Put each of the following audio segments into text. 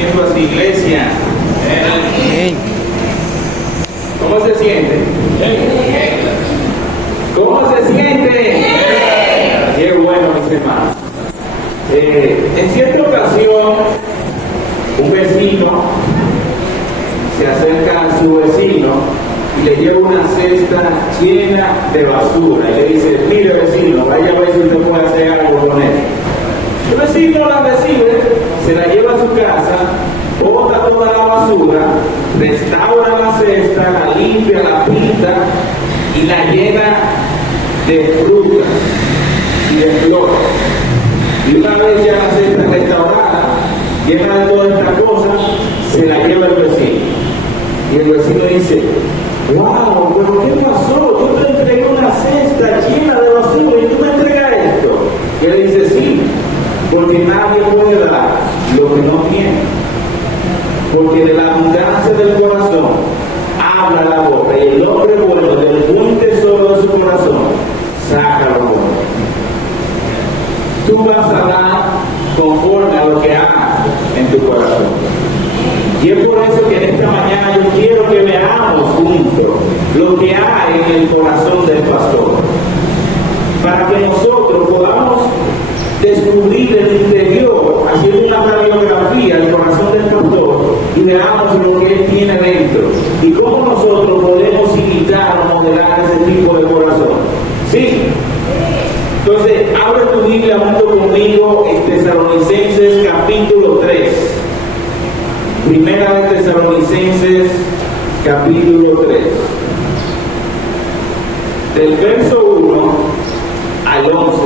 diciendo así, iglesia. ¿Cómo se siente? ¿Cómo se siente? Qué bueno, mis hermanos. En cierta ocasión, un vecino se acerca a su vecino y le lleva una cesta llena de basura y le dice: mire, vecino, vaya a ver si usted puede hacer algo con él. El vecino la recibe, se la lleva a su casa, bota toda la basura, restaura la cesta, la limpia, la pinta y la llena de frutas y de flores. Y una vez ya la cesta restaurada, llena de todas estas cosas, se la lleva el vecino. Y el vecino dice: wow, pero ¿qué pasó? Yo te entregué una cesta llena de basura y tú me entregas esto. Y él dice: sí, porque nadie puede dar lo que no tiene. Porque de la abundancia del corazón habla la boca, y el hombre bueno del buen tesoro de su corazón saca lo bueno. Tú vas a dar conforme a lo que hagas en tu corazón. Y es por eso que en esta mañana yo quiero que veamos juntos lo que hay en el corazón del pastor, para que nosotros podamos descubrir el interior, haciendo una radiografía del corazón del pastor, y veamos lo que él tiene dentro y cómo nosotros podemos imitar o modelar ese tipo de corazón. ¿Sí? Entonces, abre tu Biblia junto conmigo en Tesalonicenses capítulo 3. Primera de Tesalonicenses capítulo 3. Del verso 1 al 11.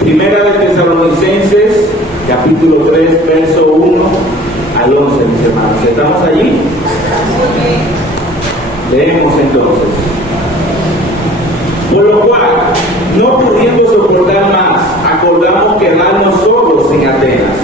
Primera de Tesalonicenses capítulo 3, verso 1 al 11, mis hermanos. ¿Estamos allí? Leemos entonces. Por lo cual, no pudiendo soportar más, acordamos quedarnos solos en Atenas,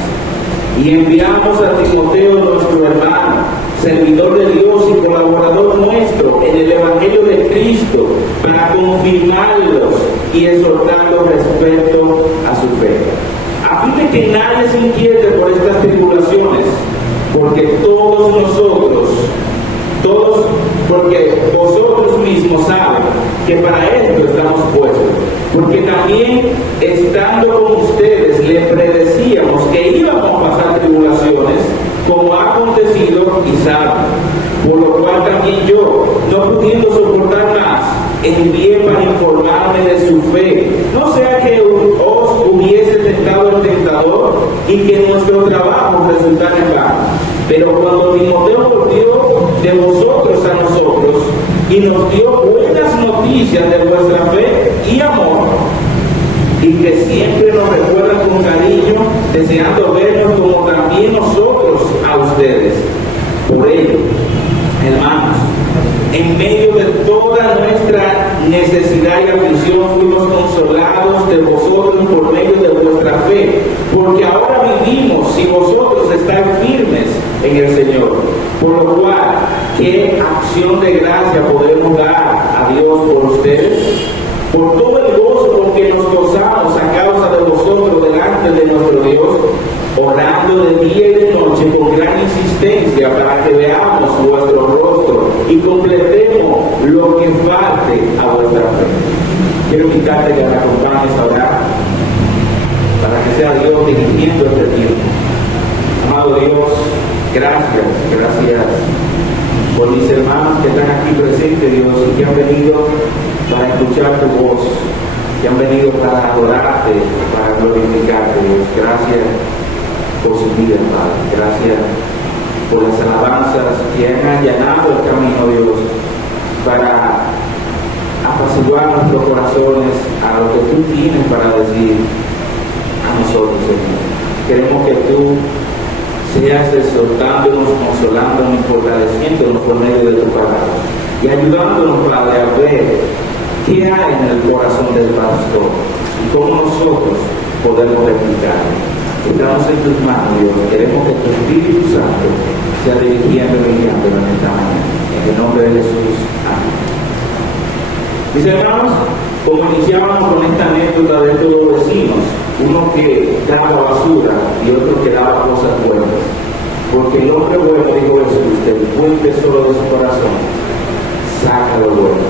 y enviamos a Timoteo, nuestro hermano, servidor de Dios y colaborador nuestro en el Evangelio de Cristo, para confirmarlos y exhortarlos respecto a su fe, a fin de que nadie se inquiete por estas tribulaciones, porque porque vosotros mismos saben que para esto estamos puestos, porque también estando con ustedes le predecíamos que íbamos a pasar tribulaciones, como ha acontecido y saben, por lo cual también yo, no pudiendo soportar más, envié para informarme de su fe, no sea que os hubiese tentado el tentador y que nuestro trabajo resultara en vano. Pero cuando Timoteo volvió de vosotros a nosotros y nos dio buenas noticias de vuestra fe y amor, y que siempre nos recuerdan con cariño, deseando vernos como también nosotros a ustedes. Por ello, hermanos, en medio de toda nuestra necesidad y aflicción fuimos consolados de vosotros por medio de vuestra fe, porque ahora vivimos si vosotros estáis firmes en el Señor. Por lo cual, ¿qué acción de gracia podemos dar a Dios por ustedes? Por todo el gozo con que nos gozamos a causa de vosotros delante de nuestro Dios, orando de día y de noche con gran insistencia para que veamos vuestro rostro y completemos lo que falte a vuestra fe. Quiero invitarte que me acompañes a orar para que sea Dios dirigiendo este tiempo. Amado Dios, gracias por mis hermanos que están aquí presentes, Dios, y que han venido para escuchar tu voz, que han venido para adorarte, para glorificarte, Dios. Gracias por su vida, Padre. Gracias por las alabanzas que han allanado el camino, Dios, para apaciguar nuestros corazones a lo que tú tienes para decir a nosotros, Señor. Queremos que tú seas exhortándonos, consolándonos, fortaleciéndonos por medio de tu palabra y ayudándonos, Padre, a ver qué hay en el corazón del pastor y cómo nosotros podemos replicar. Estamos en tus manos, Dios. Queremos que tu Espíritu Santo sea dirigiendo y guiando en esta mañana. En el nombre de Jesús. Amén. Mis hermanos, Como iniciábamos con esta anécdota de estos dos vecinos, uno que daba basura y otro que daba cosas buenas. Porque el hombre bueno, dijo Jesús, del buen tesoro de su corazón, saca lo bueno.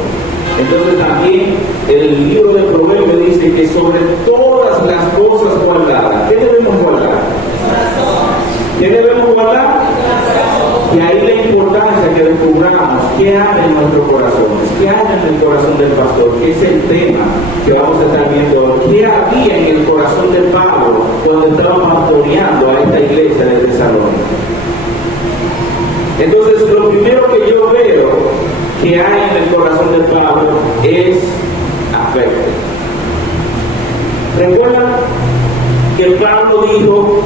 Entonces también el libro de Proverbios dice que sobre todas las cosas guardadas, ¿qué debemos guardar? ¿Qué debemos guardar? Y ahí la importancia que descubramos qué hay en nuestros corazones, qué hay en el corazón del pastor, que es el tema que vamos a estar viendo hoy. ¿Qué había en el corazón de Pablo cuando estaba pastoreando a esta iglesia de Tesalónica? Entonces, lo primero que yo veo que hay en el corazón de Pablo es afecto. ¿Recuerdan que Pablo dijo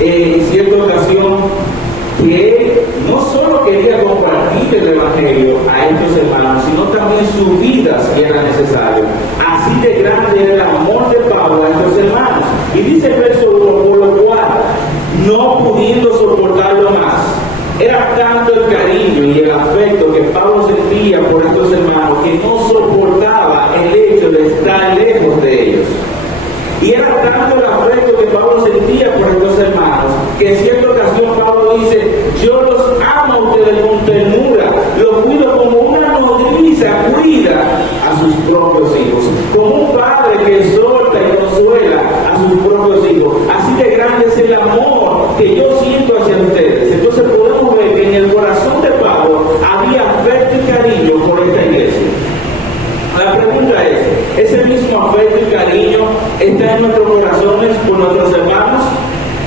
en cierta ocasión que él no solo quería compartir el Evangelio a estos hermanos, sino también su vida si era necesario? Así de grande era el amor de Pablo a estos hermanos. Y dice el verso 1, por lo cual, no pudiendo soportarlo más, era tanto el cariño y el afecto que Pablo sentía por estos hermanos que no soportaba el hecho de estar lejos de ellos. Y era tanto el afecto que Pablo sentía por estos hermanos que en cierta ocasión Pablo dice: yo los amo a ustedes con ternura, los cuido como una nodriza cuida a sus propios hijos, como un padre que exhorta y consuela a sus propios hijos. Así de grande es el amor que yo siento hacia ustedes. Entonces podemos ver que en el corazón de Pablo había afecto y cariño por esta iglesia. La pregunta es, ¿ese mismo afecto y cariño está en nuestros corazones por nuestros hermanos?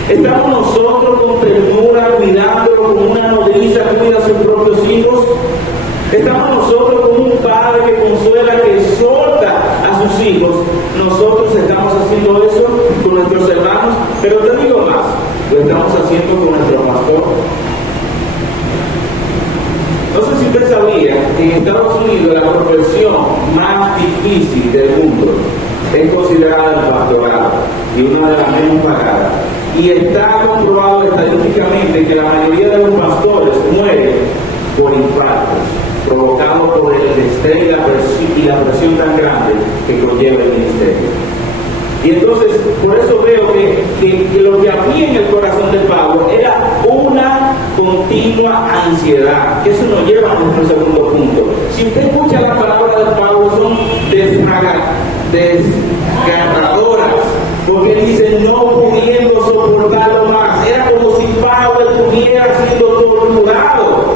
¿Estamos nosotros con ternura cuidándolo como una nodriza cuida a sus propios hijos? ¿Estamos nosotros como un padre que consuela, que exhorta a sus hijos? Nosotros estamos haciendo eso con nuestros hermanos, pero te digo más, lo estamos haciendo con nuestro pastor. No sé si usted sabía que en Estados Unidos la profesión más difícil del mundo es considerada el pastorado y una de las menos pagadas. Y está comprobado estadísticamente que la mayoría de los pastores mueren por infartos provocados por el estrés y la presión tan grande que conlleva el ministerio. Y entonces, por eso veo que lo que había en el corazón de Pablo era una continua ansiedad, que eso nos lleva a nuestro segundo punto. Si usted escucha la palabra de Pablo, son desgarradoras, porque dice no pudiendo soportarlo más. Era como si Pablo estuviera siendo torturado.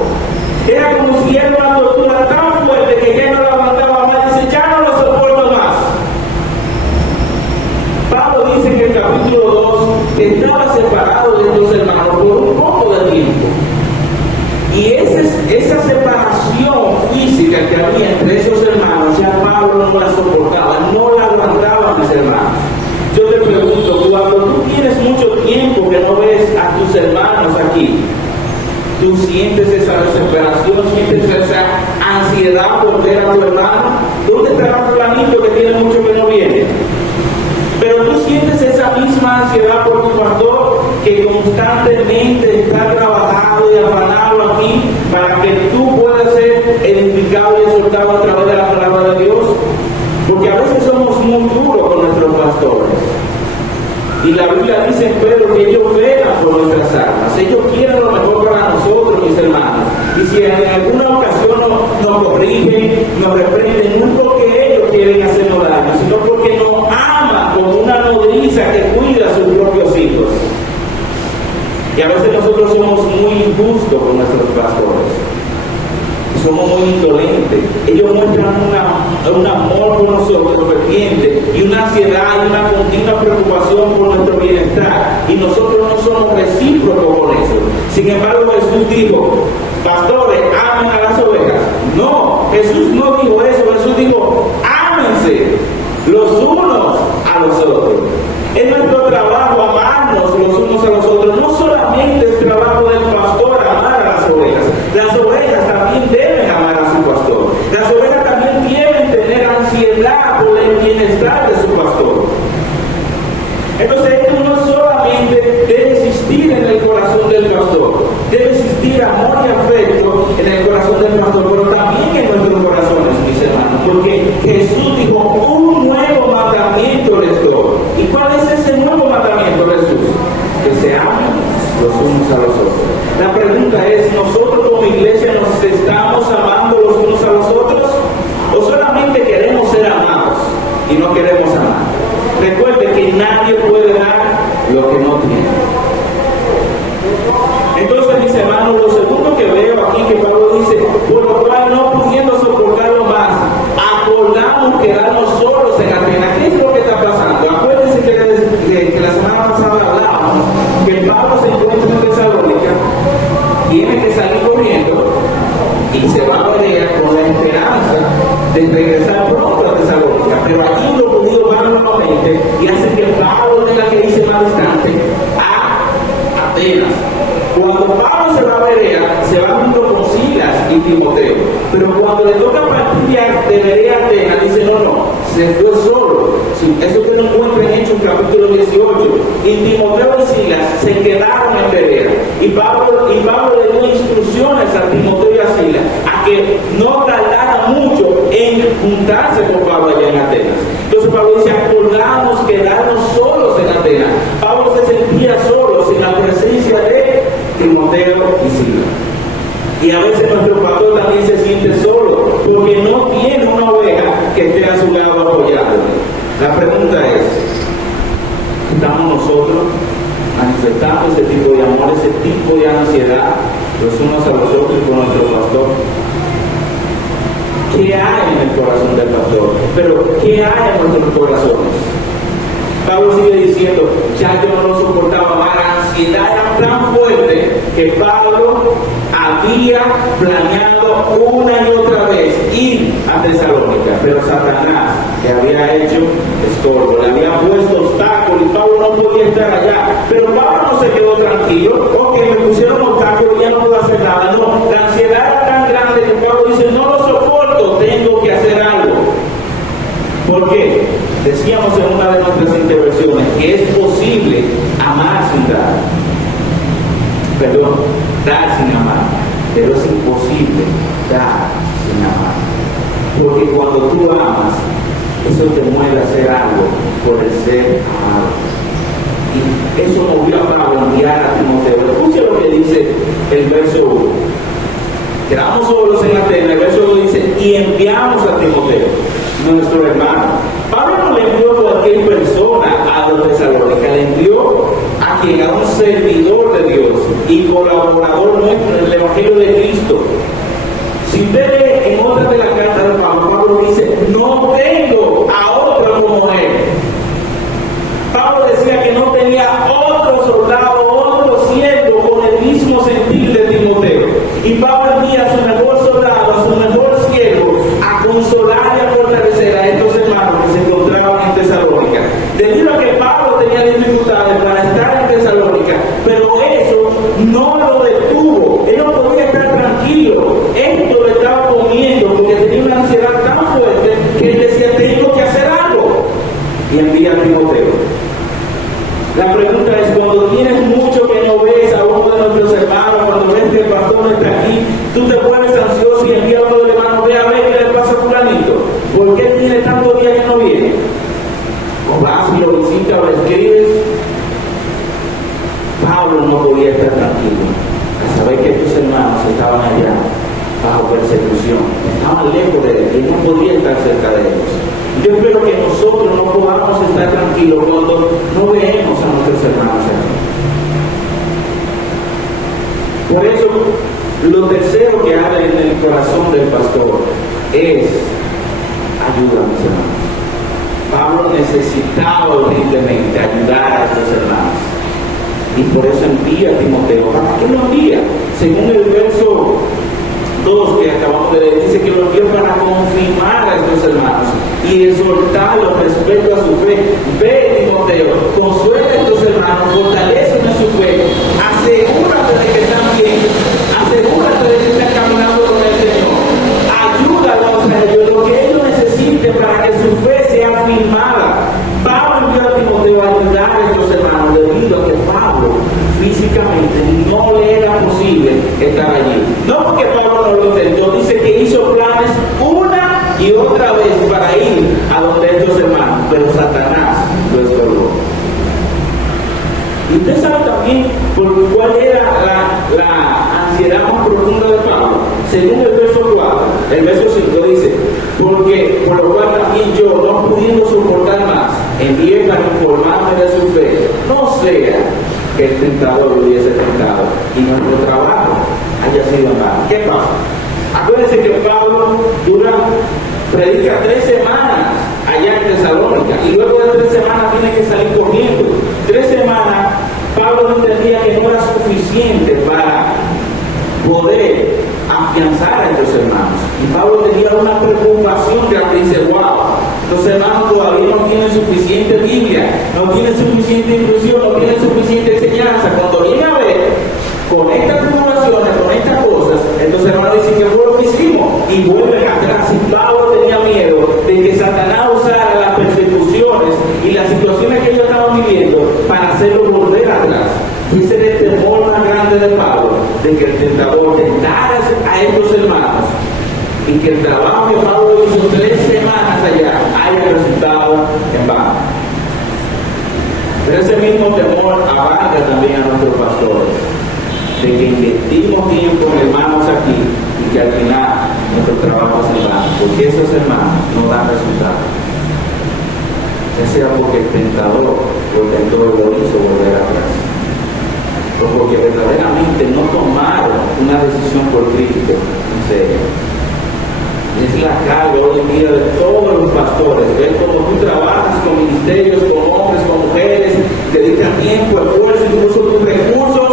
Era como si era una tortura tan fuerte que ya no la aguantaba más. Dice, ya no lo soporto más. Pablo dice en el capítulo 2 que estaba separado de estos hermanos por un poco de tiempo. Y esa separación física que había entre esos hermanos, ya Pablo no la soportaba, no la aguantaba, mis hermanos. Yo te pregunto, cuando tú tienes mucho tiempo que no ves a tus hermanos aquí, tú sientes esa desesperación, sientes esa ansiedad por ver a tu hermano. ¿Dónde está el planito que tiene mucho que no viene? Pero tú sientes esa misma ansiedad por tu pastor que constantemente está trabajando y afanado aquí para que tú puedas ser edificado y exhortado a través de la palabra de Dios. Porque a veces somos muy duros con nuestros pastores. Y la Biblia dice en Pedro que ellos velan por nuestras almas. Ellos quieren lo mejor para nosotros, mis hermanos. Y si en alguna ocasión nos corrigen, nos reprenden, no es porque ellos quieren hacernos daño, sino porque nos aman como una nodriza que cuida a sus propios hijos. Y a veces nosotros somos muy injustos con nuestros pastores. Somos muy indolentes. Ellos muestran un amor por nosotros ferviente y una ansiedad y una continua preocupación por nuestro bienestar. Y nosotros no somos recíprocos con eso. Sin embargo, Jesús dijo, pastores, amen a las ovejas. No, Jesús no dijo eso. Jesús dijo, ámense los unos a los otros. Es nuestro trabajo amarnos los unos a los otros. No solamente es trabajo del pastor amar a las ovejas. Las ovejas también deben amar a su pastor. Las ovejas también deben tener ansiedad por el bienestar de su pastor. Entonces esto no solamente debe existir en el corazón del pastor, debe existir amor y afecto en el corazón del pastor, pero también en nuestros corazones, mis hermanos, porque Jesús dijo, un nuevo mandamiento les doy. ¿Y cuál es ese nuevo mandamiento de Jesús? Que se amen los unos a los otros. La pregunta es, ¿nosotros como iglesia nos estamos amando los unos a los otros? ¿O solamente queremos ser amados y no queremos amar? Recuerde que nadie puede dar lo que no tiene. Entonces, mis hermanos, lo segundo que veo aquí que Pablo dice, por lo cual no pudiendo soportarlo más, acordamos quedarnos solos en Atenas. ¿Qué es lo que está pasando? Acuérdense que la semana pasada hablábamos que Pablo se encuentra en Tesalónica, tiene que salir corriendo y se va a Berea con la esperanza de regresar pronto a Tesalónica, pero allí los judíos van nuevamente y hacen que Pablo tenga que irse más distante a Atenas. Cuando Pablo se va a Berea, se va junto con Silas y Timoteo, pero cuando le toca partir de Berea a Atenas, dice no, se fue solo. Sí, eso que lo encuentra en Hechos capítulo 18, y Timoteo y Silas se quedaron en Berea, y Pablo le dio instrucciones a Timoteo y a Silas a que no tardaran mucho en juntarse con Pablo allá en Atenas. Entonces Pablo dice, acordamos quedarnos solos en Atenas. Pablo se sentía solo sin la presencia de Timoteo y Silas. Y a veces nuestro pastor también se siente solo porque no tiene una oveja que esté a su lado apoyándole. La pregunta es, ¿estamos nosotros manifestando ese tipo de amor, ese tipo de ansiedad los unos a los otros con nuestro pastor? ¿Qué hay en el corazón del pastor? Pero ¿qué hay en nuestros corazones? Pablo sigue diciendo, ya yo no lo soportaba más, la ansiedad era tan fuerte que Pablo había planeado una y otra vez ir a Tesalónica, pero Satanás le había hecho estorbo, le había puesto obstáculos y Pablo no podía estar allá. Pero Pablo no se quedó tranquilo, ok, me pusieron obstáculos y ya no puedo hacer nada. No, la ansiedad era tan grande que Pablo dice, no lo soporto, tengo que hacer algo. ¿Por qué? Decíamos en una de nuestras intervenciones que es posible amar sin dar. Perdón, dar sin amar. Pero es imposible dar sin amar. Porque cuando tú amas, eso te mueve a hacer algo por el ser amado. Y eso movió a Pablo a enviar a Timoteo. Escuche lo que dice el verso 1. Quedamos solos en Atenas, el verso 2 dice, y enviamos a Timoteo, nuestro hermano. Pablo no le envió a cualquier persona a los Tesalónica, le envió a quien, a un servidor de Dios y colaborador nuestro en el Evangelio de Cristo. Si usted lee en otra de las cartas de Pablo, Pablo dice, no tengo a otro como él. Pablo decía que no tenía otro soldado, otro siervo con el mismo sentir de Timoteo. Y Pablo envía a su mejor soldado, a su mejor siervo, a consolar y a fortalecer a estos hermanos que se encontraban en Tesalónica. Debido a que Pablo tenía dificultades para estar en Tesalónica, pero eso no lo detuvo. Él no podía estar tranquilo. Esto lo estaba comiendo porque tenía una ansiedad tan fuerte que él decía, tengo que hacer algo. Y envía a Timoteo. La pregunta es, cuando tienes mucho que no ves a uno de nuestros hermanos, cuando ves que el pastor no está aquí, tú te pones ansioso y envías a uno de los hermanos, ve a ver qué le pasa a fulanito. ¿Por qué tiene tantos días que no viene? O vas y lo visitas o le escribes. Pablo no podía estar tranquilo al saber que tus hermanos estaban allá bajo persecución, estaban lejos de él y no podía estar cerca de ellos. Yo espero que nosotros no podamos estar tranquilos cuando no veamos a nuestros hermanos aquí. Por eso, lo tercero que hay en el corazón del pastor es ayuda a mis hermanos. Pablo necesitaba urgentemente ayudar a estos hermanos. Y por eso envía a Timoteo. ¿Para qué lo envía? Según el verso 2 que acabamos de leer, dice que lo envió para confirmar a estos hermanos y exhortarlos respecto a su fe. Ve, Timoteo, consuela a estos hermanos, fortalecen a su fe, asegúrate de que están bien, asegúrate de que están caminando con el Señor, ayúdalos a ellos, lo que ellos necesiten para que su fe sea afirmada. Pablo envió a Timoteo a ayudar a estos hermanos debido a que Pablo físicamente no le era posible estar allí. No porque Pablo no lo intentó, dice que hizo planes una y otra vez para Y usted sabe también cuál era la ansiedad más profunda de Pablo. Según el verso 4, el verso 5 dice: porque por lo cual también yo, no pudiendo soportar más, envié para informarme de su fe, no sea que el tentador lo hubiese tentado y nuestro trabajo haya sido en vano. ¿Qué pasa? Acuérdense que Pablo predica 3 semanas allá en Tesalónica y luego de 3 semanas tiene que salir corriendo. 3 semanas Pablo entendía que no era suficiente para poder afianzar a estos hermanos. Y Pablo tenía una preocupación que dice: wow, los hermanos todavía no tienen suficiente Biblia, no tienen suficiente instrucción, no tienen suficiente enseñanza. Cuando viene a ver, con estas tribulaciones, con estas cosas, entonces hermanos dicen: ¿qué fue lo que hicimos? Y vuelven atrás. Y Pablo tenía miedo de que Satanás usara las persecuciones y las situaciones que ellos estaban viviendo para hacerlo volver atrás. Y ese era el temor más grande de Pablo, de que el tentador tentara a estos hermanos y que el trabajo que Pablo hizo 3 semanas allá haya resultado en vano. Pero ese mismo temor abarca también a nuestros pastores, de que invertimos tiempo en hermanos aquí y que al final nuestro trabajo es en vano, porque esos hermanos no dan resultados. Ya sea porque el tentador o el tentador lo hizo volver atrás, o porque verdaderamente no tomaron una decisión por Cristo en serio. Es la carga hoy en día de todos los pastores, ver cómo tú trabajas con ministerios, con hombres, con mujeres, dedican tiempo, esfuerzo, incluso tus recursos,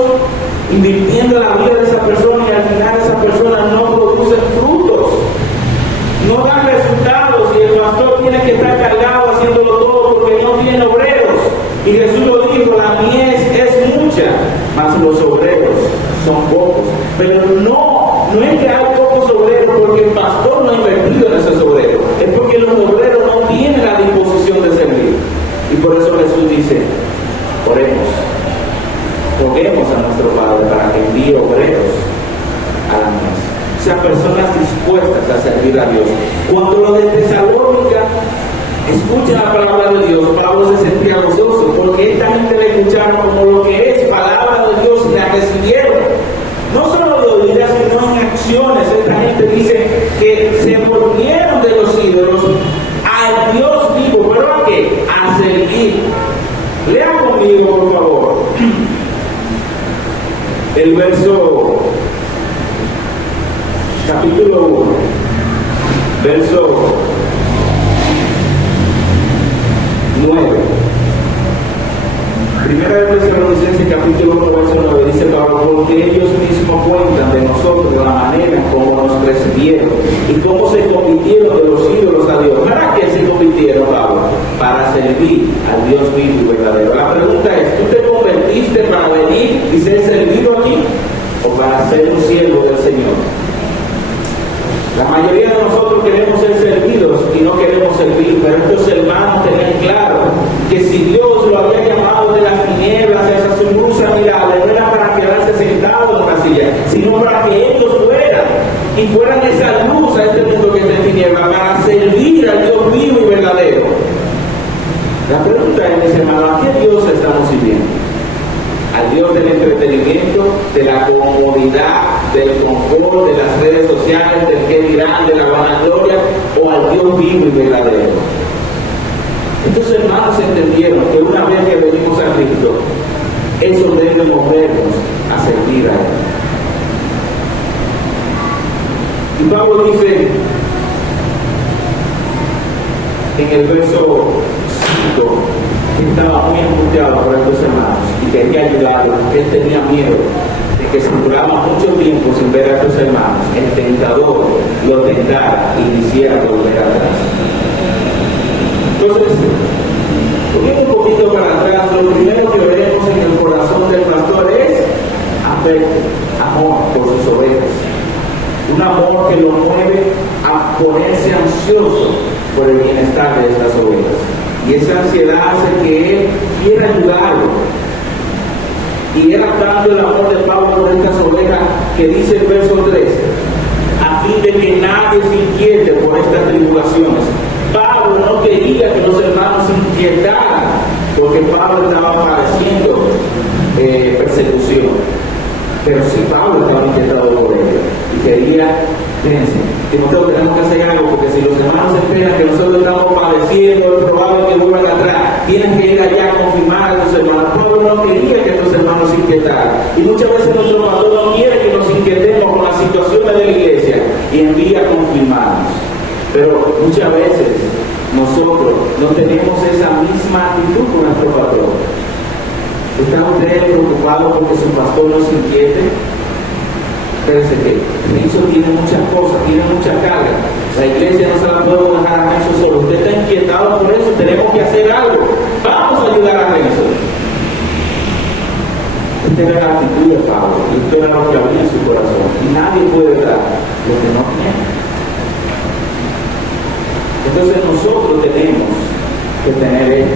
invirtiendo en la vida de esa persona, y al final esa persona no produce frutos, no da resultados, y el pastor tiene que estar cargado haciéndolo todo porque no tiene obreros. Y Jesús lo dijo: la mies es mucha, mas los obreros son pocos. Pero no es que hay pocos obreros porque el pastor no ha invertido en esos obreros, es porque los obreros no tienen la disposición de servir. Y por eso Jesús dice: oremos, roguemos a nuestro Padre para que envíe obreros a la mies, o sea, personas dispuestas a servir a Dios. Cuando los de Tesalónica escuchan la palabra de Dios, Pablo se sentía gozoso, porque esta gente le escucharon como lo que es palabra de Dios y la recibieron. No solo de oídas, sino en acciones. Esta gente dice que se volvieron de los ídolos al Dios vivo. ¿Pero a qué? A servir. Lean conmigo, por favor, el verso, capítulo 1, verso 9. Primera de Tesalonicenses capítulo 1, verso 9, dice Pablo: porque ellos mismos cuentan de nosotros la manera en cómo nos recibieron y cómo se convirtieron de los ídolos a Dios. ¿Para qué se convirtieron, Pablo? Para servir al Dios vivo y verdadero. La pregunta es: ¿tú te convertiste para venir y ser servido aquí, o para ser un siervo del Señor? La mayoría de nosotros queremos ser servidos y no queremos servir, pero estos hermanos tenían claro que si Dios lo había llamado de las tinieblas a esa su luz admirable, no era para quedarse sentado en una silla, sino para que ellos fueran esa luz a este mundo que está en tinieblas, para servir al Dios vivo y verdadero. La pregunta es, mis hermanos: ¿a qué Dios estamos sirviendo? ¿Al Dios del entretenimiento, de la comodidad, del confort, de las redes sociales, del que dirán, de la vanagloria, o al Dios vivo y verdadero? Estos hermanos entendieron que una vez que venimos a Cristo, eso debe movernos a servir a Él. Y Pablo dice en el verso 5 que estaba muy angustiado por estos hermanos y quería ayudarlos, porque él tenía miedo de que se duraba mucho tiempo sin ver a estos hermanos, el tentador lo tentara y le hiciera volver atrás. Entonces, volviendo un poquito para atrás, lo primero que veremos en el corazón del pastor es afecto, amor por sus ovejas. Un amor que lo mueve a ponerse ansioso por el bienestar de estas ovejas. Y esa ansiedad hace que él quiera ayudarlo. Y era tanto el amor de Pablo por estas ovejas que dice el verso 3: a fin de que nadie se inquiete por estas tribulaciones. Pablo no quería que los hermanos se inquietaran porque Pablo estaba padeciendo Pero sí, Pablo estaba inquietado por ello y quería, fíjense, Timoteo, tenemos que hacer algo, porque si los hermanos esperan que nosotros estamos padeciendo, es probable que vuelvan atrás. Tienen que ir allá a confirmar a tus hermanos. Pablo no quería que estos hermanos se inquietaran, y muchas veces nuestro pastor no quiere que nos inquietemos con las situaciones de la iglesia y envía a confirmarnos. Pero muchas veces nosotros no tenemos esa misma actitud con nuestro pastor. ¿Están ustedes preocupados porque su pastor no se inquiete? Fíjense que Renzo tiene muchas cosas, tiene mucha carga. La iglesia no se la puede dejar a Renzo solo. Usted está inquietado por eso, tenemos que hacer algo. Vamos a ayudar a Renzo. Esta es la actitud de Pablo, y esto era lo que había en su corazón. Y nadie puede dar lo que no tiene. Entonces nosotros tenemos que tener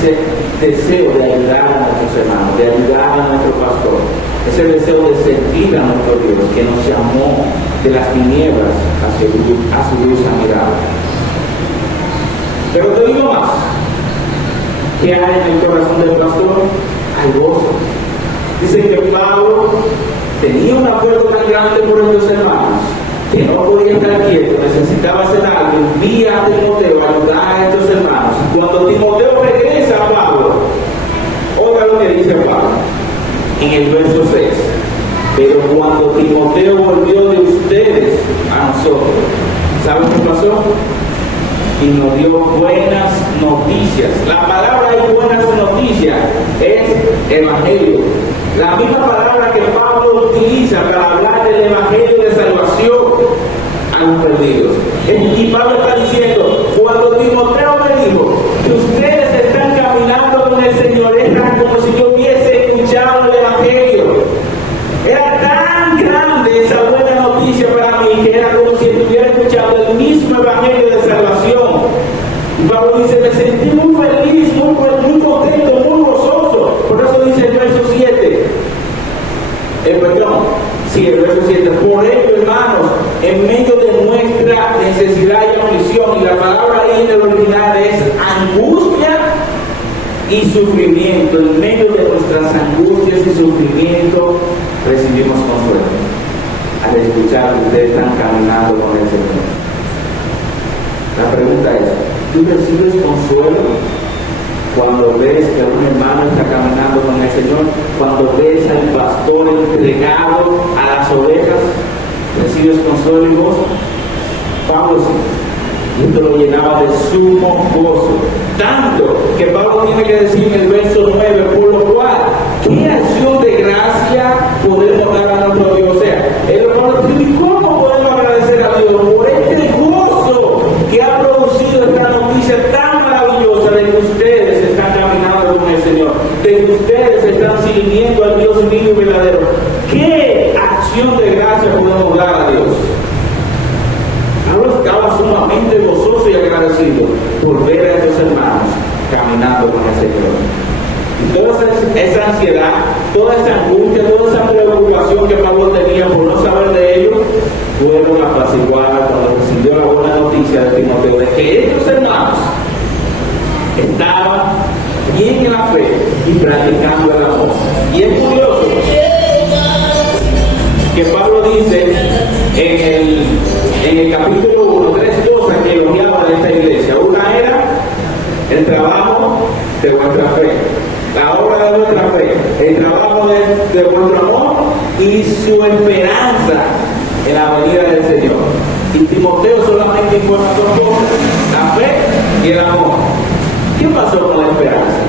ese deseo de ayudar a nuestros hermanos, de ayudar a nuestro pastor, ese deseo de servir a nuestro Dios que nos llamó de las tinieblas a su luz admirable. Pero te digo más, ¿qué hay en el corazón del pastor? Hay gozo. Dice que Pablo tenía un acuerdo tan grande por estos hermanos que no podía estar quieto, necesitaba hacer algo, envía a Timoteo a ayudar a estos hermanos. Cuando Timoteo regresa a Pablo, oiga lo que dice Pablo en el verso 6. Pero cuando Timoteo volvió de ustedes a nosotros, ¿saben qué pasó? Y nos dio buenas noticias. La palabra de buenas noticias es evangelio. La misma palabra que Pablo utiliza para hablar del evangelio de salvación a los perdidos. Y Pablo está diciendo, cuando Timoteo me dijo que ustedes están caminando con el Señor, era como si yo hubiese escuchado el evangelio. Era tan grande esa buena noticia para mí que era como si estuviera escuchando el mismo evangelio de salvación. Y Pablo dice, me sentí muy feliz, muy contento, muy gozoso. Por eso dice el verso 7. El verso 7. Por ello, hermanos, en medio de nuestra necesidad y aflicción, y la palabra ahí en el original es angustia y sufrimiento, en medio de nuestras angustias y sufrimiento, recibimos consuelo al escuchar que ustedes están caminando con el Señor. La pregunta es, ¿tú recibes consuelo cuando ves que un hermano está caminando con el Señor? Cuando ves al pastor entregado a las ovejas, ¿recibes consuelo y gozo? Pablo sí. Y esto lo llenaba de sumo gozo. Tanto que Pablo tiene que decir en el verso 9, por lo cual, ¿qué acción de gracia podemos dar a nuestro Dios? O sea, él lo dice, ¿y cómo podemos agradecer a Dios por este gozo que ha producido esta noticia tan maravillosa de que ustedes están caminando con el Señor, de que ustedes están sirviendo al Dios vivo y verdadero? ¿Qué acción de gracia podemos dar a Dios? Pablo estaba sumamente gozoso y agradecido por ver a estos hermanos caminando con el Señor. Y toda esa ansiedad, toda esa angustia, toda esa preocupación que Pablo tenía por no saber de ellos, fueron apaciguadas cuando recibió la buena noticia de Timoteo de que estos hermanos estaban bien en la fe y practicando el amor. Y es curioso que Pablo dice en el capítulo 1, 3 cosas que elogiaba de esta iglesia. Una era el trabajo de vuestra fe, la obra de vuestra fe, el trabajo de vuestro amor y su esperanza en la venida del Señor. Y Timoteo solamente informa dos cosas, la fe y el amor. ¿Qué pasó con la esperanza?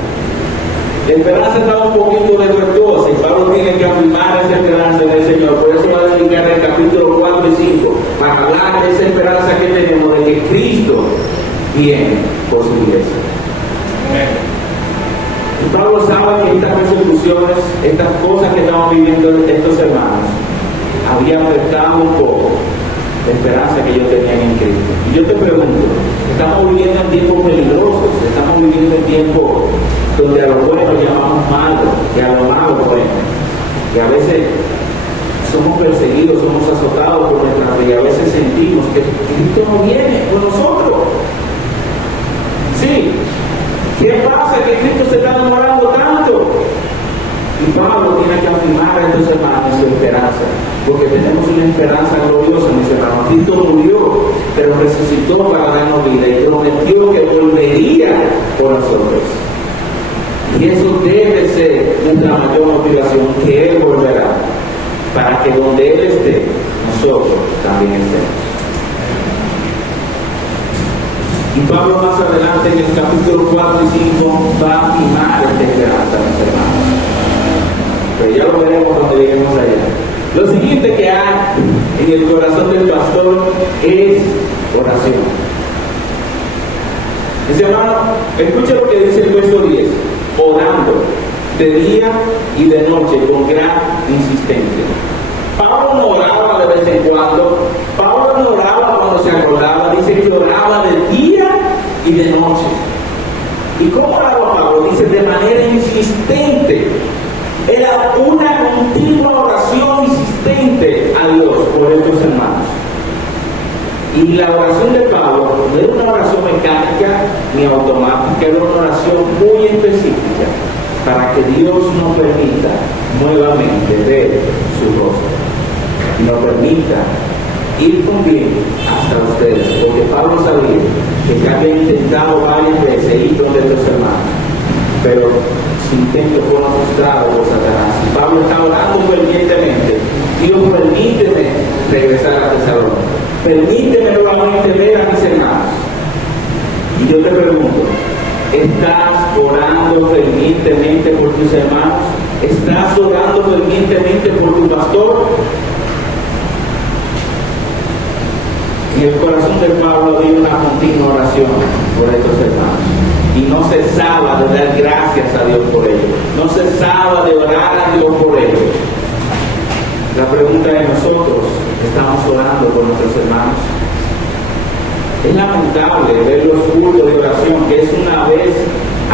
La esperanza estaba un poquito defectuosa y Pablo tiene que afirmar esa esperanza en el Señor. Por eso va a dedicar el capítulo 4 y 5 para hablar de esa esperanza que tenemos de que Cristo viene por su iglesia. Y Pablo sabe que estas persecuciones, estas cosas que estaban viviendo estos hermanos, había afectado un poco la esperanza que ellos tenían en Cristo. Y yo te pregunto, estamos viviendo en tiempos peligrosos, estamos viviendo en tiempos donde a lo bueno llamamos malo y a lo malo bueno. Y a veces somos perseguidos, somos azotados por nuestra fe y a veces sentimos que Cristo no viene con nosotros. Sí, ¿qué pasa? Que Cristo se está demorando tanto. Y Pablo tiene que afirmar a estos hermanos su esperanza, porque tenemos una esperanza gloriosa, mis hermanos. Cristo murió, pero resucitó para darnos vida y prometió que volvería por nosotros. Y eso debe ser nuestra mayor motivación, que Él volverá, para que donde Él esté, nosotros también estemos. Y Pablo más adelante en el capítulo 4 y 5 va a afirmar esta esperanza, mis hermanos. Pero ya lo veremos cuando lleguemos allá. Lo siguiente que hay en el corazón del pastor es oración. Mis hermanos, escucha lo que dice el verso 10. Orando de día y de noche con gran insistencia. Pablo no oraba de vez en cuando. Pablo no oraba cuando se acordaba. Dice que oraba de día y de noche. ¿Y cómo oraba Pablo? Dice de manera insistente. Era una continua oración insistente a Dios por estos hermanos. Y la oración de Pablo no era una oración mecánica ni automática, era una oración muy específica para que Dios nos permita nuevamente ver su rostro y nos permita ir con bien hasta ustedes, porque Pablo sabía que ya había intentado varias veces ir donde estos hermanos, pero sus intentos fueron frustrados por Satanás. Y Pablo está orando fervientemente: Dios, permíteme regresar a Tesalónica, permíteme nuevamente ver a mis hermanos. Y yo te pregunto, ¿estás orando fervientemente por tus hermanos? ¿Estás orando fervientemente por tu pastor? En el corazón de Pablo había una continua oración por estos hermanos. Y no cesaba de dar gracias a Dios por ellos. No cesaba de orar a Dios por ellos. La pregunta es: ¿nosotros estamos orando por nuestros hermanos? Es lamentable ver los cultos de oración, que es una vez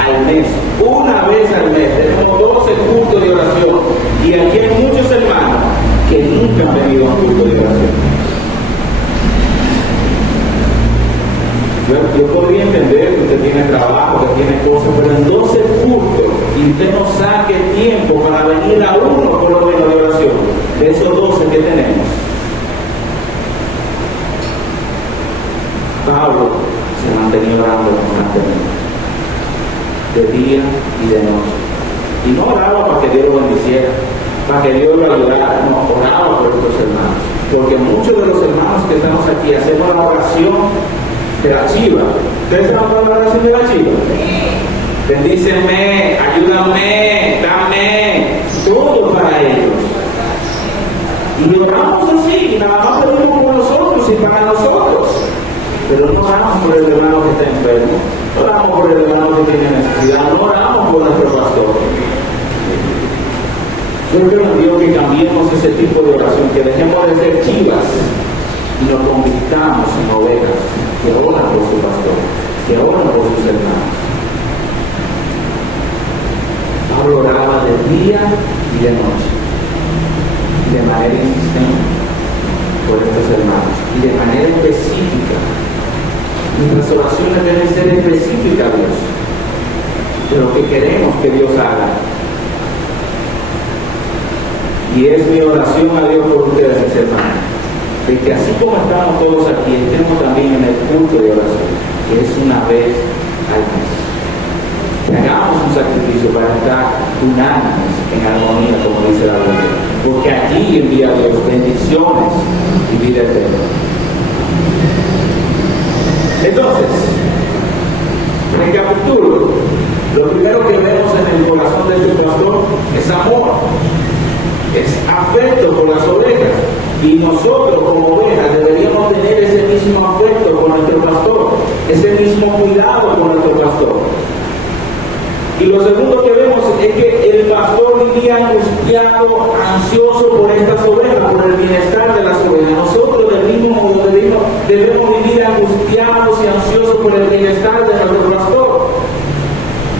al mes. Una vez al mes. Tenemos 12 cultos de oración. Y aquí hay muchos hermanos que nunca han venido a un culto de oración. Yo podría entender que usted tiene trabajo, que tiene cosas, pero en 12 cultos y usted no saque tiempo para venir a uno por lo menos de oración, de esos 12 que tenemos. Pablo se mantenía orando constantemente, de día y de noche. Y no oraba para que Dios lo bendiciera, para que Dios lo ayudara, no, oraba por estos hermanos. Porque muchos de los hermanos que estamos aquí hacemos la oración de la chiva. ¿Ustedes saben cuál es la oración de la chiva? Bendíceme, ayúdame, dame, todo para ellos. Y oramos así, y nada más pedimos por nosotros y para nosotros. Pero no oramos por el hermano que está enfermo, no oramos por el hermano que tiene necesidad, no oramos por nuestro pastor. Yo creo en Dios que cambiemos ese tipo de oración, que dejemos de ser chivas y nos convirtamos en ovejas que oran por su pastor, que oran por sus hermanos. Pablo oraba de día y de noche, de manera insistente por estos hermanos y de manera específica. Nuestras oraciones deben ser específicas, Dios, de lo que queremos que Dios haga. Y es mi oración a Dios por ustedes, mis hermanos, de que así como estamos todos aquí, estemos también en el culto de oración, que es una vez al mes. Que hagamos un sacrificio para estar unánimes en armonía, como dice la Biblia, porque allí envía Dios bendiciones y vida eterna. Entonces, recapitulo, lo primero que vemos en el corazón de este pastor es amor, es afecto por las ovejas. Y nosotros como ovejas deberíamos tener ese mismo afecto por nuestro pastor, ese mismo cuidado por nuestro pastor. Y lo segundo que vemos es que el pastor vivía angustiado, ansioso por estas ovejas, por el bienestar de las ovejas. Nosotros del mismo modo debemos vivir angustiados y ansiosos por el bienestar de nuestro pastor,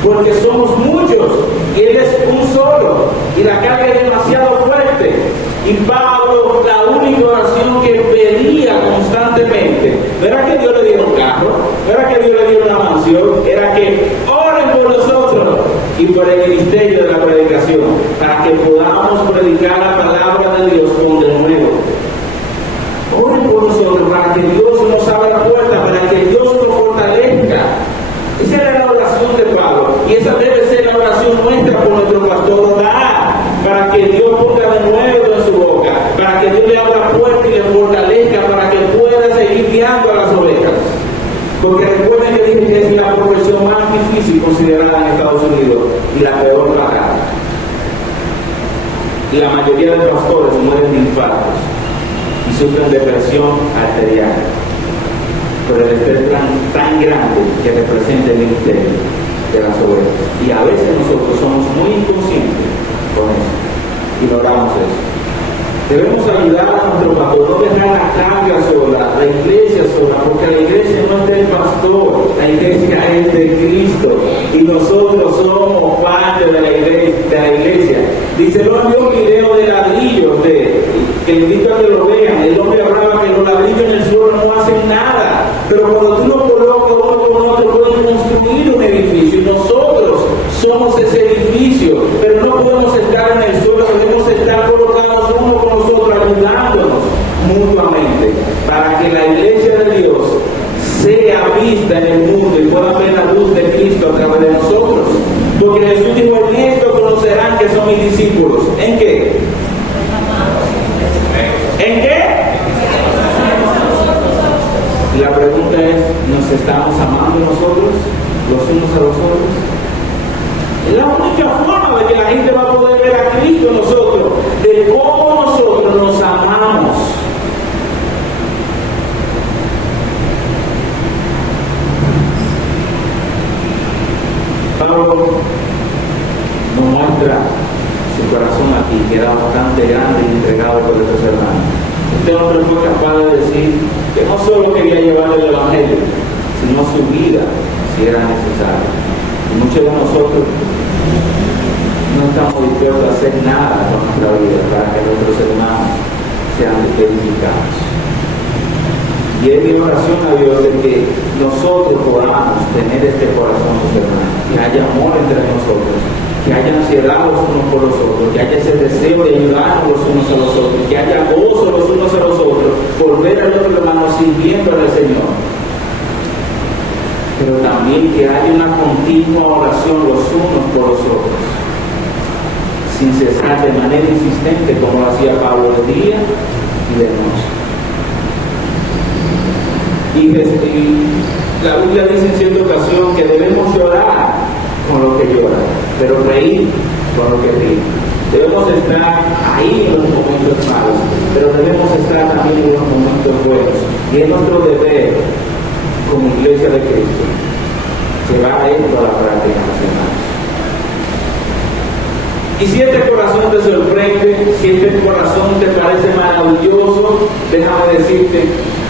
porque somos muchos y él es un solo y la carga es demasiado fuerte. Y Pablo, la única oración que pedía constantemente, no era que Dios le diera un carro, no era que Dios le diera una mansión, era que oren por nosotros, y por el ministerio de la predicación, para que podamos predicar la palabra de Dios con denuedo. Oren por nosotros, para que Dios nos abra la puerta, para que Dios nos fortalezca. Esa era la oración de Pablo, y esa debe ser la oración nuestra por nuestro pastor. Orar para que Dios ponga de nuevo en su boca, para que Dios le abra la puerta y le fortalezca, para que pueda seguir guiando a las ovejas. Porque recuerden que dije que es la profesión más difícil considerada en Estados Unidos y la peor pagada. Y la mayoría de los pastores mueren de infartos y sufren depresión arterial por el estrés tan grande que representa el ministerio de las ovejas. Y a veces nosotros somos muy inconscientes con eso, ignoramos eso. Debemos ayudar a nuestro pastor, no dejar la carga sola, la iglesia sola, porque la iglesia no es del pastor, la iglesia es de Cristo y nosotros somos parte de la iglesia. Dice, no había un video de ladrillos que invito a que lo vean. El hombre hablaba que los ladrillos en el suelo no hacen nada, pero cuando tú lo colocas uno con otro pueden construir un edificio, y nosotros somos ese edificio, pero no podemos estar en el suelo, debemos estar colocados uno con nosotros, ayudándonos mutuamente, para que la iglesia de Dios sea vista en el mundo y pueda ver la luz de Cristo a través de nosotros. Porque Jesús dijo, en esto conocerán que son mis discípulos. ¿En qué? ¿En qué? Y la pregunta es, ¿nos estamos amando nosotros, los unos a los otros? Es la única forma de que la gente va a poder ver a Cristo en nosotros, de cómo nosotros nos amamos. Pablo nos muestra su corazón aquí, que era bastante grande y entregado por estos hermanos. Este hombre fue capaz de decir que no solo quería llevarle el Evangelio, sino su vida, si era necesario. Y muchos de nosotros no estamos dispuestos a hacer nada con nuestra vida para que nuestros hermanos sean edificados. Y es mi oración a Dios de que nosotros podamos tener este corazón, mis hermanos, que haya amor entre nosotros, que haya ansiedad los unos por los otros, que haya ese deseo de ayudarnos los unos a los otros, que haya gozo los unos a los otros, por ver al otro hermano sirviendo al Señor. Pero también que haya una continua oración los unos por los otros, sin cesar de manera insistente, como lo hacía Pablo de día y de noche. Y la Biblia dice en cierta ocasión que debemos llorar con lo que llora, pero reír con lo que ríe. Debemos estar ahí en los momentos malos, pero debemos estar también en los momentos buenos. Y es nuestro deber como iglesia de Cristo llevar esto a la práctica, hermanos. Y si este corazón te sorprende, si este corazón te parece maravilloso, déjame decirte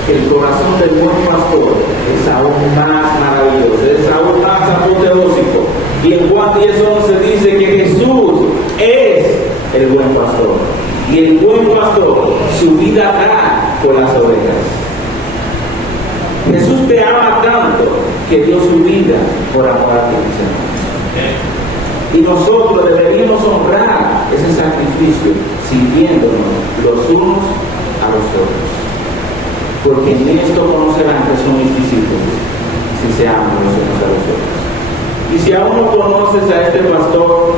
que el corazón del buen pastor es aún más maravilloso, es aún más apoteósico. Y en Juan 10:11 dice que Jesús es el buen pastor. Y el buen pastor su vida da por las ovejas. Jesús te ama tanto que dio su vida por amor a ti. Y nosotros debemos honrar ese sacrificio sirviéndonos los unos a los otros. Porque en esto conocerán que son mis discípulos, si se aman los unos a los otros. Y si aún no conoces a este pastor,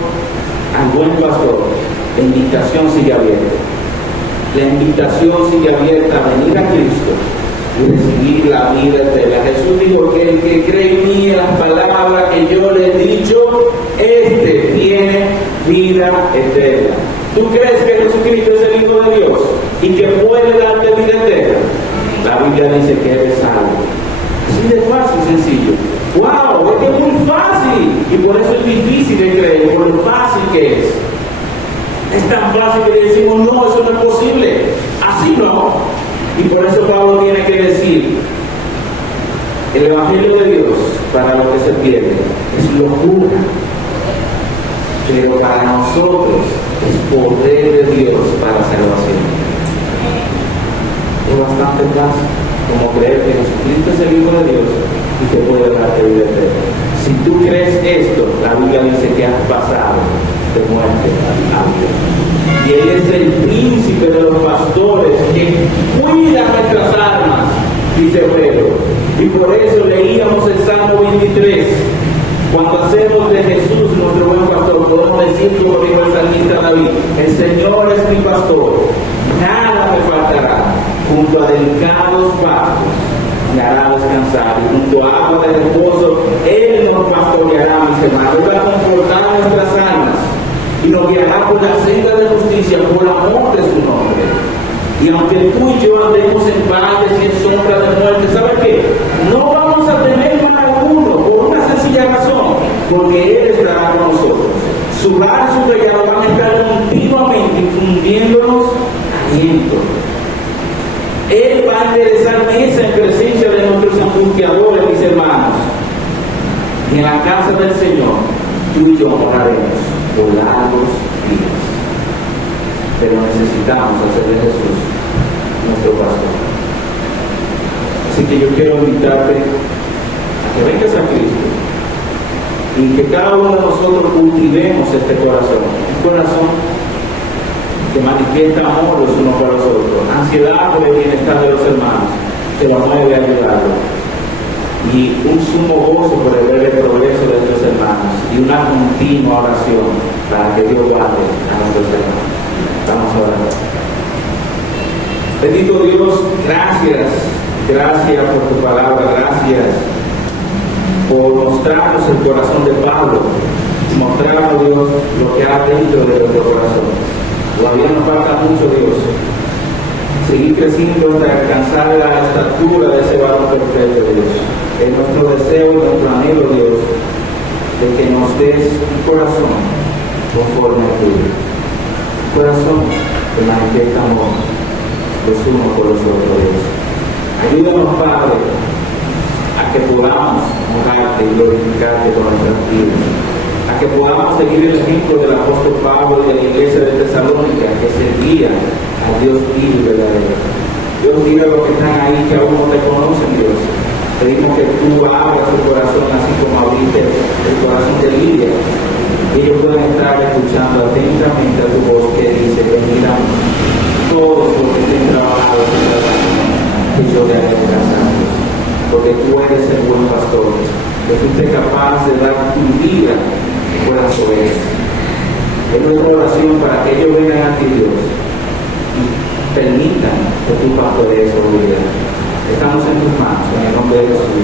al buen pastor, la invitación sigue abierta. La invitación sigue abierta a venir a Cristo y recibir la vida eterna. Jesús dijo que el que cree en mí, en las palabras que yo le he dicho, este tiene vida eterna. ¿Tú crees que Jesucristo es el Hijo de Dios y que puede darte vida eterna? La Biblia dice que eres salvo. Así de fácil, sencillo. ¡Wow! Es que es muy fácil. Y por eso es difícil de creer, por lo fácil que es. Es tan fácil que decimos, no, eso no es posible. Así no. Y por eso Pablo tiene que decir, el Evangelio de Dios, para lo que se pierde, es locura. Pero para nosotros es poder de Dios para salvación. Es bastante fácil como creer que Jesucristo es el Hijo de Dios y que puede darte vida eterna. Si tú crees esto, la Biblia dice que has pasado de muerte a vida. Y Él es el príncipe de los pastores que cuida nuestras almas, dice Pedro. Y por eso leíamos el Salmo 23. Cuando hacemos de Jesús nuestro buen pastor, podemos decir como dijo el salmista David: el Señor es mi pastor, nada me faltará. Junto a delicados pastos me hará descansar, y junto a agua de reposo Él nos pastoreará, mis hermanos. Él va a confortar nuestras almas y nos guiará por la senda de justicia, por amor de su nombre. Y aunque tú y yo andemos en valles y en sombra de muerte, ¿sabes qué? No vamos a tener mal alguno, por una sencilla razón, porque Él estará con nosotros. Su brazo y su regalo van a estar continuamente infundiéndonos aliento. Él va a enderezar mesa en presencia de nuestros angustiadores, mis hermanos. Y en la casa del Señor, tú y yo moraremos por largos días. Pero necesitamos hacer de Jesús nuestro pastor. Así que yo quiero invitarte a que vengas a Cristo y que cada uno de nosotros cultivemos este corazón, un corazón que manifiesta amor los unos para los otros, ansiedad por el bienestar de los hermanos, que los mueve a ayudarlos, y un sumo gozo por el ver el progreso de estos hermanos, y una continua oración para que Dios guarde a nuestros hermanos. Vamos a orar. Bendito Dios, gracias por tu palabra, gracias por mostrarnos el corazón de Pablo, mostrarnos, Dios, lo que hay dentro de nuestro corazón. Todavía nos falta mucho, Dios, seguir creciendo hasta alcanzar la estatura de ese varón perfecto, Dios. Es nuestro deseo, nuestro anhelo, Dios, de que nos des un corazón conforme a tuyo. Un corazón que manifiesta amor los unos por los otros, Dios. Ayúdanos, Padre, a que podamos honrarte y glorificarte con nuestras vidas, a que podamos seguir el ejemplo del apóstol Pablo y de la iglesia de Tesalónica, que servía al Dios vivo y verdadero. Dios, mira los que están ahí que aún no te conocen, Dios. Pedimos que tú abras su corazón, así como abriste el corazón de Lidia, y ellos puedan estar escuchando atentamente a tu voz que dice: venid a mí, todos los que estén trabajados en la oración, que yo le haré descansar, porque tú eres el buen pastor, que fuiste capaz de dar tu vida por las ovejas. Es nuestra oración para que ellos vengan a ti, Dios, y permitan que tú pastorees su vida. Estamos en tus manos, en el nombre de Jesús.